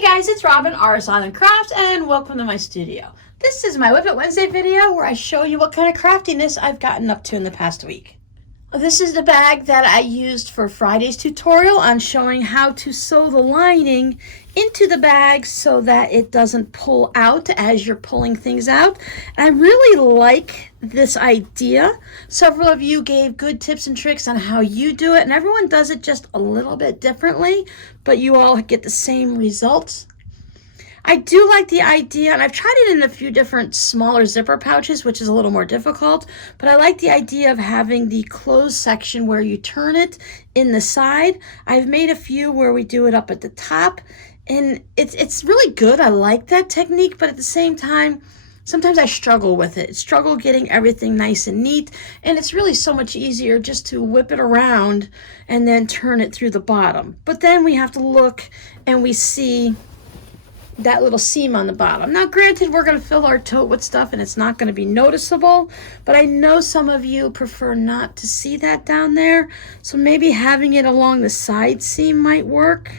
Hey guys, it's Robin, Ars Island Crafts, and welcome to my studio. This is my Whip It Wednesday video where I show you what kind of craftiness I've gotten up to in the past week. This is the bag that I used for Friday's tutorial on showing how to sew the lining into the bag so that it doesn't pull out as you're pulling things out. And I really like this idea. Several of you gave good tips and tricks on how you do it, and everyone does it just a little bit differently, but you all get the same results. I do like the idea, and I've tried it in a few different smaller zipper pouches, which is a little more difficult, but I like the idea of having the closed section where you turn it in the side. I've made a few where we do it up at the top, and it's really good. I like that technique, but at the same time, sometimes I struggle with it. Struggle getting everything nice and neat, and it's really so much easier just to whip it around and then turn it through the bottom. But then we have to look and we see that little seam on the bottom. Now granted, we're going to fill our tote with stuff and it's not going to be noticeable, but I know some of you prefer not to see that down there, so maybe having it along the side seam might work.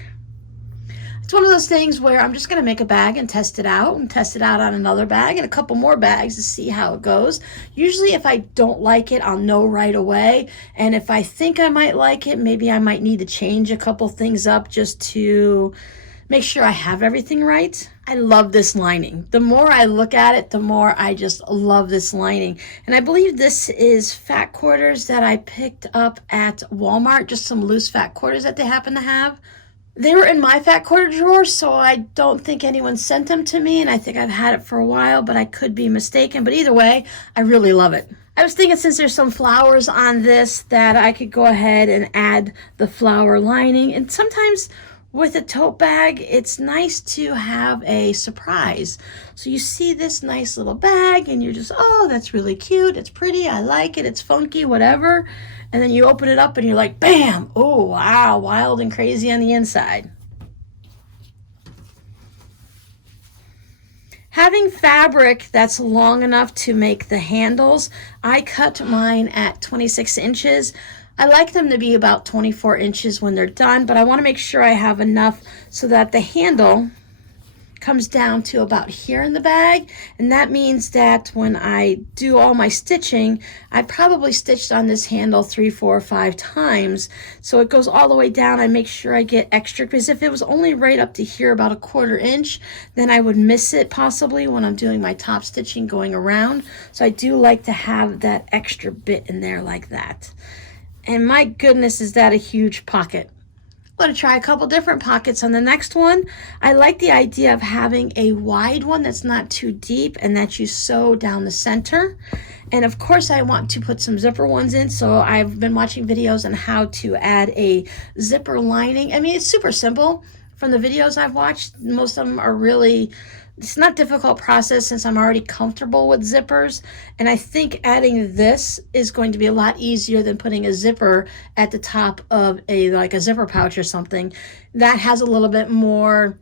It's one of those things where I'm just going to make a bag and test it out on another bag and a couple more bags to see how it goes. Usually if I don't like it, I'll know right away, and if I think I might like it, maybe I might need to change a couple things up just to make sure I have everything right. I love this lining. The more I look at it, the more I just love this lining. And I believe this is fat quarters that I picked up at Walmart, just some loose fat quarters that they happen to have. They were in my fat quarter drawer, so I don't think anyone sent them to me, and I think I've had it for a while, but I could be mistaken. But either way, I really love it. I was thinking since there's some flowers on this that I could go ahead and add the flower lining, and sometimes with a tote bag, it's nice to have a surprise. So you see this nice little bag and you're just, oh, that's really cute. It's pretty. I like it. It's funky, whatever. And then you open it up and you're like, bam. Oh, wow. Wild and crazy on the inside. Having fabric that's long enough to make the handles, I cut mine at 26 inches. I like them to be about 24 inches when they're done, but I want to make sure I have enough so that the handle comes down to about here in the bag, and that means that when I do all my stitching, I probably stitched on this handle 3, 4, or 5 times, so it goes all the way down. I make sure I get extra, because if it was only right up to here, about 1/4 inch, then I would miss it possibly when I'm doing my top stitching going around. So I do like to have that extra bit in there like that. And my goodness, is that a huge pocket. I'm going to try a couple different pockets on the next one. I like the idea of having a wide one that's not too deep and that you sew down the center. And of course I want to put some zipper ones in, so I've been watching videos on how to add a zipper lining. I mean, it's super simple. From the videos I've watched, most of them are really, it's not a difficult process since I'm already comfortable with zippers, and I think adding this is going to be a lot easier than putting a zipper at the top of like a zipper pouch or something. That has a little bit more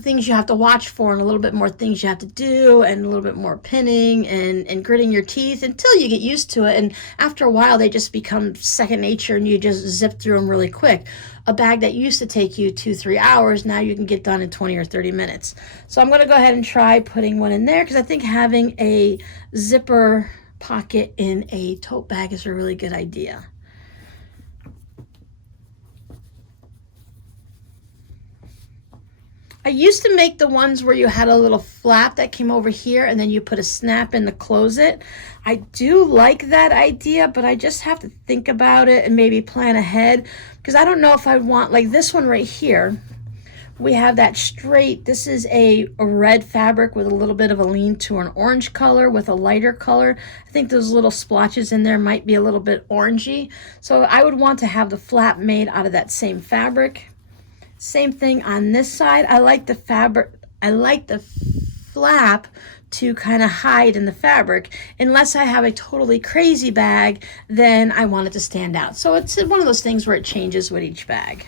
things you have to watch for and a little bit more things you have to do and a little bit more pinning and gritting your teeth until you get used to it, and after a while they just become second nature and you just zip through them really quick. A bag that used to take you 2-3 hours, now you can get done in 20 or 30 minutes. So I'm going to go ahead and try putting one in there, because I think having a zipper pocket in a tote bag is a really good idea. I used to make the ones where you had a little flap that came over here and then you put a snap in to close it. I do like that idea, but I just have to think about it and maybe plan ahead, because I don't know if I want, like this one right here, we have that straight, this is a red fabric with a little bit of a lean to an orange color with a lighter color. I think those little splotches in there might be a little bit orangey, so I would want to have the flap made out of that same fabric. Same thing on this side. I like the fabric, I like the flap to kind of hide in the fabric. Unless I have a totally crazy bag, then I want it to stand out. So it's one of those things where it changes with each bag.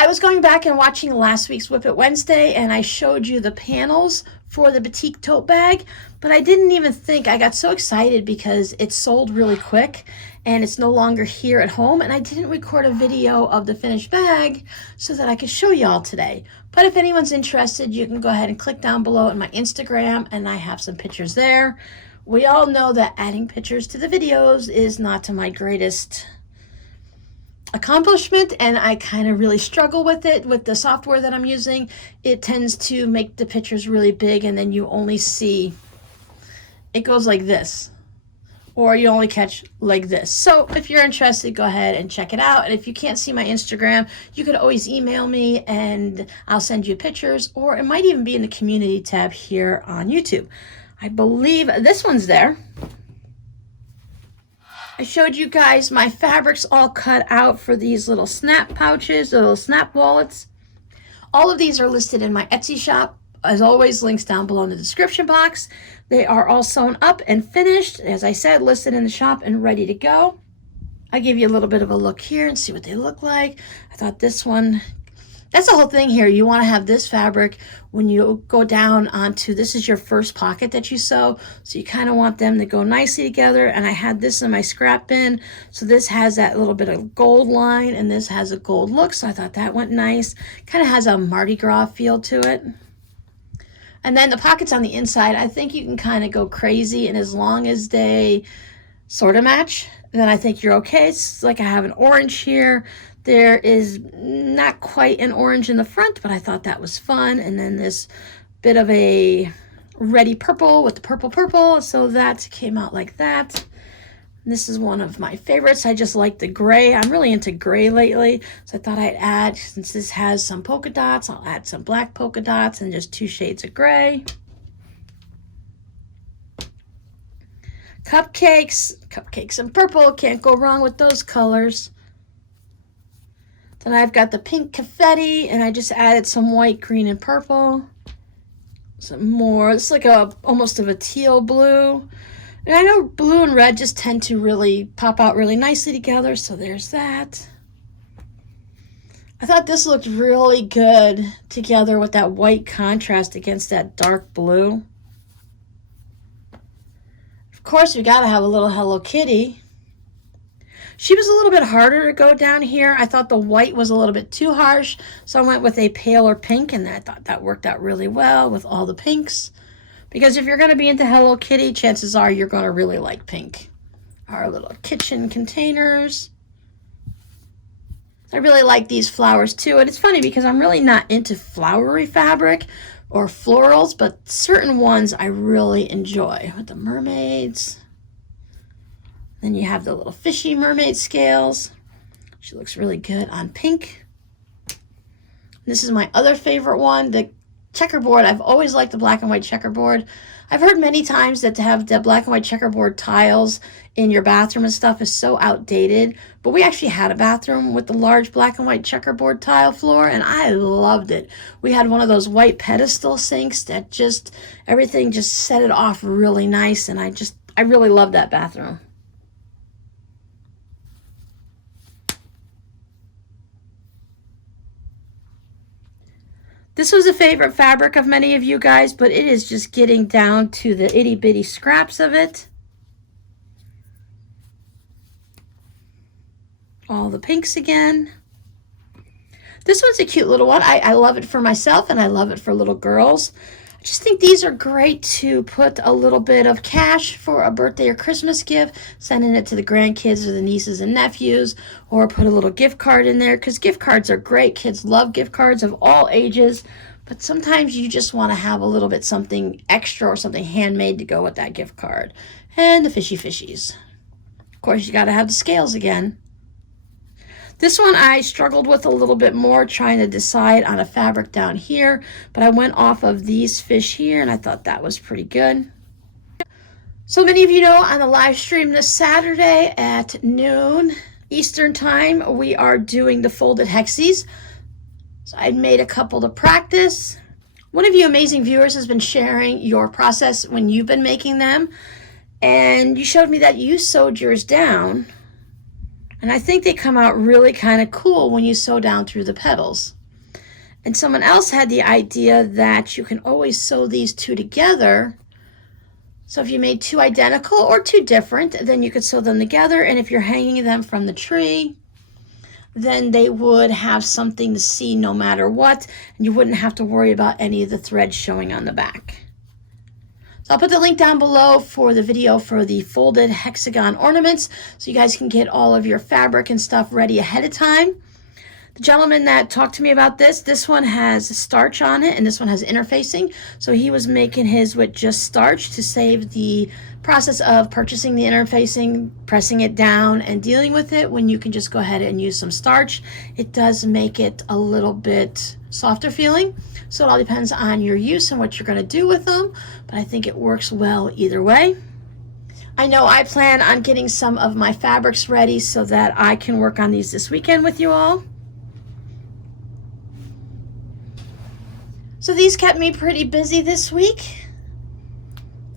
I was going back and watching last week's Whip It Wednesday, and I showed you the panels for the Batik tote bag, but I didn't even think, I got so excited because it sold really quick, and it's no longer here at home, and I didn't record a video of the finished bag so that I could show y'all today. But if anyone's interested, you can go ahead and click down below in my Instagram, and I have some pictures there. We all know that adding pictures to the videos is not to my greatest accomplishment, and I kind of really struggle with it. With the software that I'm using, it tends to make the pictures really big, and then you only see, it goes like this, or you only catch like this. So if you're interested, go ahead and check it out. And if you can't see my Instagram, you could always email me and I'll send you pictures, or it might even be in the community tab here on YouTube. I believe this one's there. I showed you guys my fabrics all cut out for these little snap pouches, little snap wallets. All of these are listed in my Etsy shop. As always, links down below in the description box. They are all sewn up and finished, as I said, listed in the shop and ready to go. I'll give you a little bit of a look here and see what they look like. I thought this one, that's the whole thing here. You want to have this fabric when you go down onto, this is your first pocket that you sew, so you kind of want them to go nicely together. And I had this in my scrap bin, so this has that little bit of gold line and this has a gold look, so I thought that went nice. Kind of has a Mardi Gras feel to it. And then the pockets on the inside, I think you can kind of go crazy, and as long as they sort of match, then I think you're okay. It's like I have an orange here. There is not quite an orange in the front, but I thought that was fun. And then this bit of a reddy purple with the purple, so that came out like that. This is one of my favorites. I just like the gray. I'm really into gray lately, so I thought I'd add, since this has some polka dots, I'll add some black polka dots and just 2 shades of gray. Cupcakes in purple, can't go wrong with those colors. Then I've got the pink confetti, and I just added some white, green, and purple. Some more, it's like almost of a teal blue. And I know blue and red just tend to really pop out really nicely together, so there's that. I thought this looked really good together with that white contrast against that dark blue. Of course, we gotta have a little Hello Kitty. She was a little bit harder to go down here. I thought the white was a little bit too harsh, so I went with a paler pink, and I thought that worked out really well with all the pinks. Because if you're going to be into Hello Kitty, chances are you're going to really like pink. Our little kitchen containers. I really like these flowers too. And it's funny because I'm really not into flowery fabric or florals, but certain ones I really enjoy. With the mermaids. Then you have the little fishy mermaid scales. She looks really good on pink. This is my other favorite one, the checkerboard. I've always liked the black and white checkerboard. I've heard many times that to have the black and white checkerboard tiles in your bathroom and stuff is so outdated, but we actually had a bathroom with the large black and white checkerboard tile floor, and I loved it. We had one of those white pedestal sinks that just, everything just set it off really nice, and I really loved that bathroom. This was a favorite fabric of many of you guys, but it is just getting down to the itty bitty scraps of it. All the pinks again. This one's a cute little one. I love it for myself, and I love it for little girls. I just think these are great to put a little bit of cash for a birthday or Christmas gift, sending it to the grandkids or the nieces and nephews, or put a little gift card in there, because gift cards are great. Kids love gift cards of all ages, but sometimes you just want to have a little bit something extra or something handmade to go with that gift card. And the fishy fishies. Of course, you got to have the scales again. This one I struggled with a little bit more, trying to decide on a fabric down here, but I went off of these fish here, and I thought that was pretty good. So many of you know, on the live stream this Saturday at noon Eastern time, we are doing the folded hexies. So I made a couple to practice. One of you amazing viewers has been sharing your process when you've been making them, and you showed me that you sewed yours down. And I think they come out really kind of cool when you sew down through the petals. And someone else had the idea that you can always sew these two together So if you made two identical or two different, then you could sew them together. And if you're hanging them from the tree, then they would have something to see no matter what, and you wouldn't have to worry about any of the threads showing on the back. So I'll put the link down below for the video for the folded hexagon ornaments, so you guys can get all of your fabric and stuff ready ahead of time. The gentleman that talked to me about this one has starch on it, and this one has interfacing. So he was making his with just starch to save the process of purchasing the interfacing, pressing it down, and dealing with it when you can just go ahead and use some starch. It does make it a little bit softer feeling. So it all depends on your use and what you're going to do with them, but I think it works well either way. I know I plan on getting some of my fabrics ready so that I can work on these this weekend with you all. So these kept me pretty busy this week.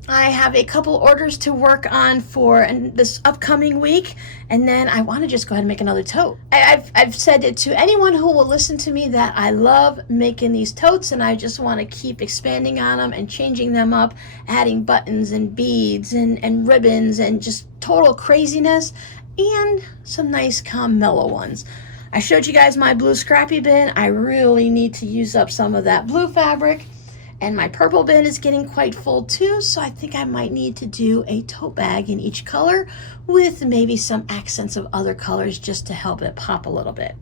I have a couple orders to work on for this upcoming week, and then I want to just go ahead and make another tote. I've said it to anyone who will listen to me that I love making these totes, and I just want to keep expanding on them and changing them up, adding buttons and beads and ribbons and just total craziness, and some nice calm mellow ones. I showed you guys my blue scrappy bin. I really need to use up some of that blue fabric. And my purple bin is getting quite full too, so I think I might need to do a tote bag in each color with maybe some accents of other colors just to help it pop a little bit.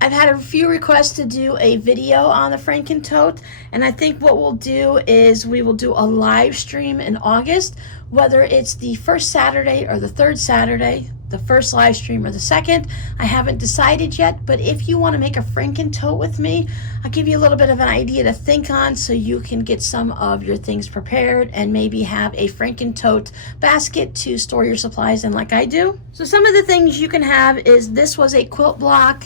I've had a few requests to do a video on the Franken tote, and I think what we'll do is we will do a live stream in August, whether it's the first Saturday or the third Saturday, the first live stream or the second. I haven't decided yet, but if you want to make a Franken tote with me, I'll give you a little bit of an idea to think on so you can get some of your things prepared and maybe have a Franken tote basket to store your supplies in like I do. So some of the things you can have is this was a quilt block.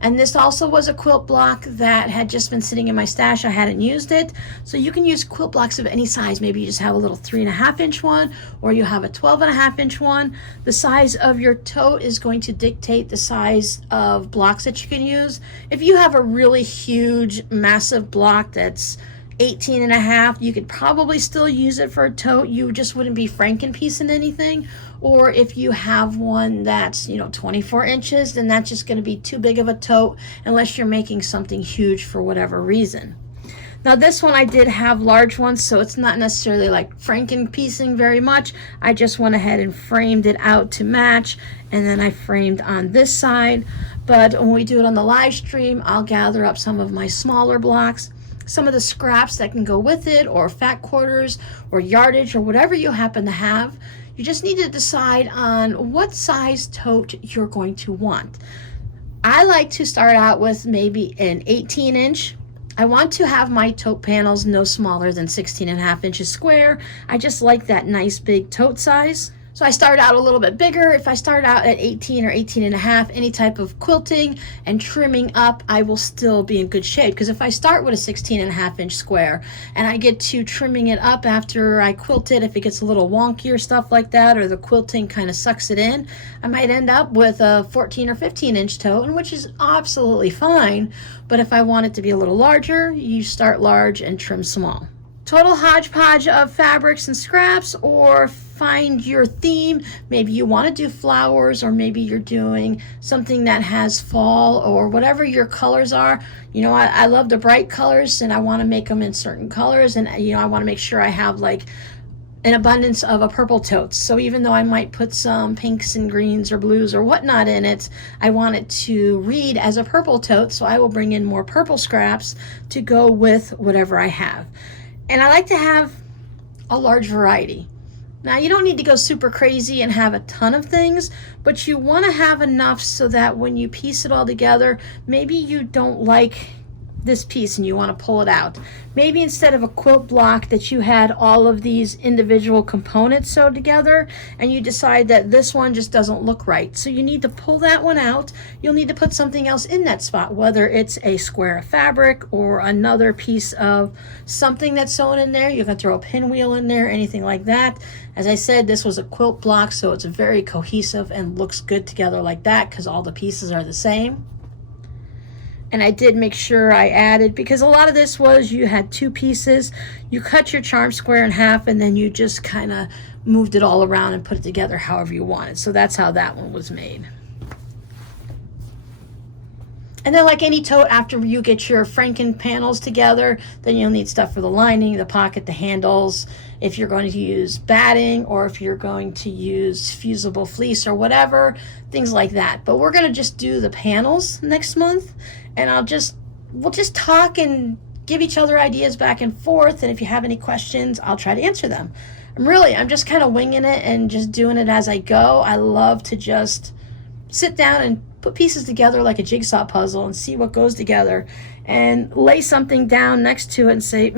And this also was a quilt block that had just been sitting in my stash. I hadn't used it. So you can use quilt blocks of any size. Maybe you just have a little 3.5 inch one, or you have a 12.5 inch one. The size of your tote is going to dictate the size of blocks that you can use. If you have a really huge, massive block that's 18.5, you could probably still use it for a tote. You just wouldn't be Franken piecing anything. Or if you have one that's 24 inches, then that's just going to be too big of a tote unless you're making something huge for whatever reason. Now this one I did have large ones, so it's not necessarily like Franken piecing very much. I just went ahead and framed it out to match, and then I framed on this side. But when we do it on the live stream, I'll gather up some of my smaller blocks, some of the scraps that can go with it, or fat quarters or yardage or whatever you happen to have. You just need to decide on what size tote you're going to want. I like to start out with maybe an 18 inch. I want to have my tote panels no smaller than 16.5 inches square. I just like that nice big tote size. So I start out a little bit bigger. If I start out at 18 or 18.5, any type of quilting and trimming up, I will still be in good shape. Because if I start with a 16.5 inch square and I get to trimming it up after I quilt it, if it gets a little wonky or stuff like that, or the quilting kind of sucks it in, I might end up with a 14 or 15 inch tote, which is absolutely fine. But if I want it to be a little larger, you start large and trim small. Total hodgepodge of fabrics and scraps, or find your theme. Maybe you want to do flowers, or maybe you're doing something that has fall, or whatever your colors are. I love the bright colors, and I want to make them in certain colors, and I want to make sure I have like an abundance of a purple tote. So even though I might put some pinks and greens or blues or whatnot in it, I want it to read as a purple tote, so I will bring in more purple scraps to go with whatever I have. And I like to have a large variety. Now, you don't need to go super crazy and have a ton of things, but you want to have enough so that when you piece it all together, maybe you don't like this piece and you want to pull it out. Maybe instead of a quilt block that you had all of these individual components sewed together, and you decide that this one just doesn't look right. So you need to pull that one out. You'll need to put something else in that spot, whether it's a square of fabric or another piece of something that's sewn in there. You can throw a pinwheel in there, anything like that. As I said, this was a quilt block, so it's very cohesive and looks good together like that because all the pieces are the same. And I did make sure I added, because a lot of this was you had 2 pieces. You cut your charm square in half and then you just kind of moved it all around and put it together however you wanted. So that's how that one was made. And then like any tote, after you get your Franken panels together, then you'll need stuff for the lining, the pocket, the handles, if you're going to use batting or if you're going to use fusible fleece or whatever, things like that. But we're going to just do the panels next month, and we'll just talk and give each other ideas back and forth, and if you have any questions, I'll try to answer them. I'm just kind of winging it and just doing it as I go. I love to just sit down and put pieces together like a jigsaw puzzle and see what goes together and lay something down next to it and say,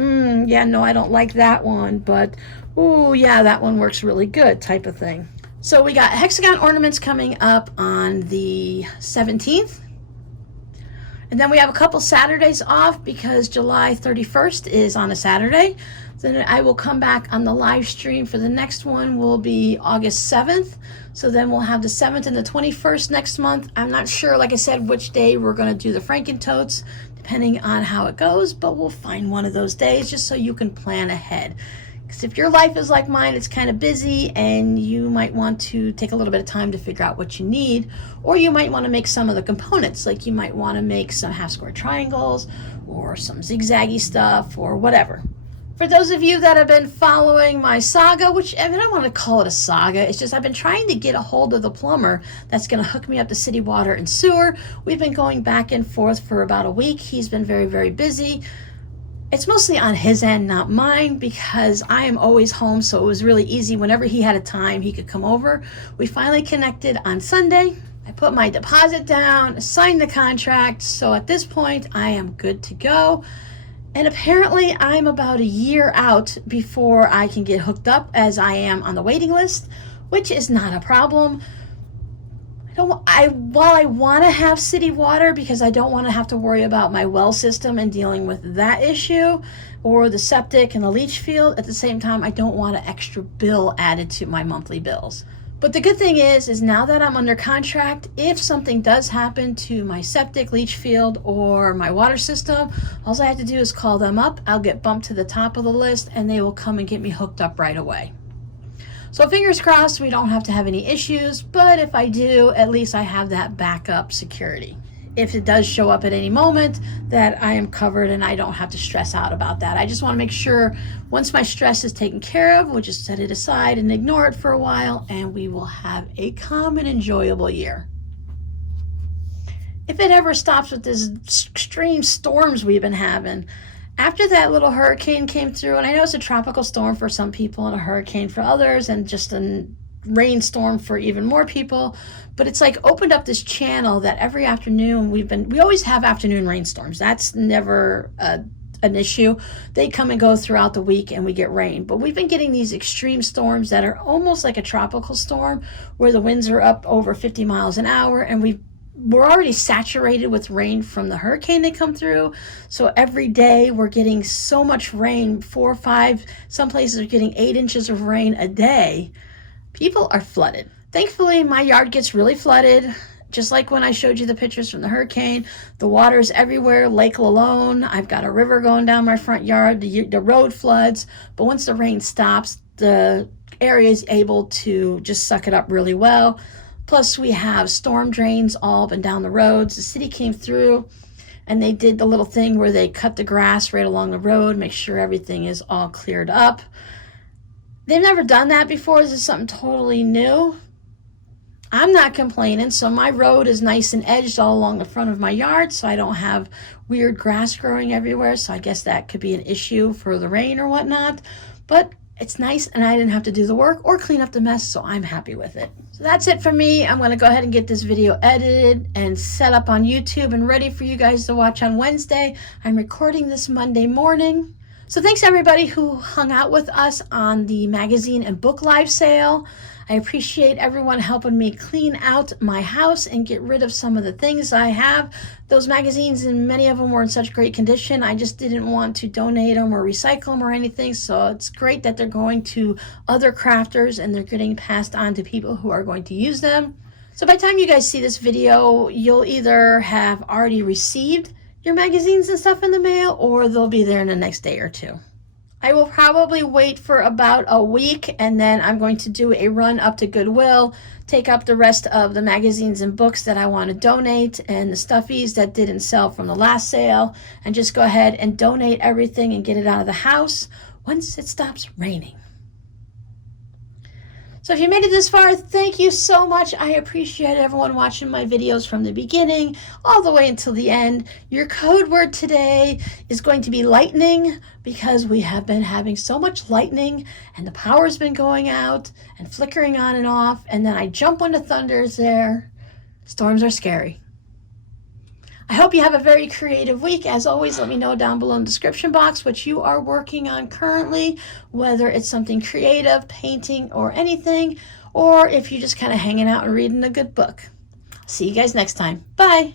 yeah, no, I don't like that one, but oh yeah, that one works really good, type of thing. So we got hexagon ornaments coming up on the 17th. And then we have a couple Saturdays off because July 31st is on a Saturday. Then I will come back on the live stream for the next one will be August 7th. So then we'll have the 7th and the 21st next month. I'm not sure, like I said, which day we're going to do the Franken totes, depending on how it goes, but we'll find one of those days just so you can plan ahead. Because if your life is like mine, it's kind of busy and you might want to take a little bit of time to figure out what you need, or you might want to make some of the components, like you might want to make some half square triangles or some zigzaggy stuff or whatever. For those of you that have been following my saga, which I don't want to call it a saga, it's just I've been trying to get a hold of the plumber that's going to hook me up to city water and sewer. We've been going back and forth for about a week. He's been very, very busy. It's mostly on his end, not mine, because I am always home, so it was really easy. Whenever he had a time, he could come over. We finally connected on Sunday. I put my deposit down, signed the contract, so at this point, I am good to go. And apparently, I'm about a year out before I can get hooked up, as I am on the waiting list, which is not a problem. While I want to have city water because I don't want to have to worry about my well system and dealing with that issue or the septic and the leach field, at the same time, I don't want an extra bill added to my monthly bills. But the good thing is now that I'm under contract, if something does happen to my septic, leach field, or my water system, all I have to do is call them up. I'll get bumped to the top of the list and they will come and get me hooked up right away. So fingers crossed we don't have to have any issues, but if I do, at least I have that backup security. If it does show up at any moment, that I am covered and I don't have to stress out about that. I just want to make sure once my stress is taken care of, we'll just set it aside and ignore it for a while, and we will have a calm and enjoyable year. If it ever stops with this extreme storms we've been having, after that little hurricane came through, and I know it's a tropical storm for some people and a hurricane for others and just a rainstorm for even more people, but it's like opened up this channel that every afternoon we always have afternoon rainstorms. That's never an issue. They come and go throughout the week and we get rain, but we've been getting these extreme storms that are almost like a tropical storm where the winds are up over 50 miles an hour, and we're already saturated with rain from the hurricane that come through. So every day we're getting so much rain, 4 or 5, some places are getting 8 inches of rain a day. People are flooded. Thankfully, my yard gets really flooded. Just like when I showed you the pictures from the hurricane, the water's everywhere, Lake Lalone. I've got a river going down my front yard. The road floods, but once the rain stops, the area is able to just suck it up really well. Plus, we have storm drains all up and down the roads. The city came through and they did the little thing where they cut the grass right along the road, make sure everything is all cleared up. They've never done that before. This is something totally new. I'm not complaining. So my road is nice and edged all along the front of my yard, so I don't have weird grass growing everywhere. So I guess that could be an issue for the rain or whatnot. But it's nice, and I didn't have to do the work or clean up the mess, so I'm happy with it. So that's it for me. I'm going to go ahead and get this video edited and set up on YouTube and ready for you guys to watch on Wednesday. I'm recording this Monday morning. So thanks everybody who hung out with us on the magazine and book live sale. I appreciate everyone helping me clean out my house and get rid of some of the things I have. Those magazines, and many of them were in such great condition, I just didn't want to donate them or recycle them or anything. So it's great that they're going to other crafters and they're getting passed on to people who are going to use them. So by the time you guys see this video, you'll either have already received your magazines and stuff in the mail, or they'll be there in the next day or two. I will probably wait for about a week, and then I'm going to do a run up to Goodwill, take up the rest of the magazines and books that I want to donate and the stuffies that didn't sell from the last sale, and just go ahead and donate everything and get it out of the house once it stops raining. So if you made it this far, thank you so much. I appreciate everyone watching my videos from the beginning all the way until the end. Your code word today is going to be lightning, because we have been having so much lightning and the power's been going out and flickering on and off, and then I jump when the thunder is there. Storms are scary. I hope you have a very creative week. As always, let me know down below in the description box what you are working on currently, whether it's something creative, painting, or anything, or if you're just kind of hanging out and reading a good book. See you guys next time. Bye.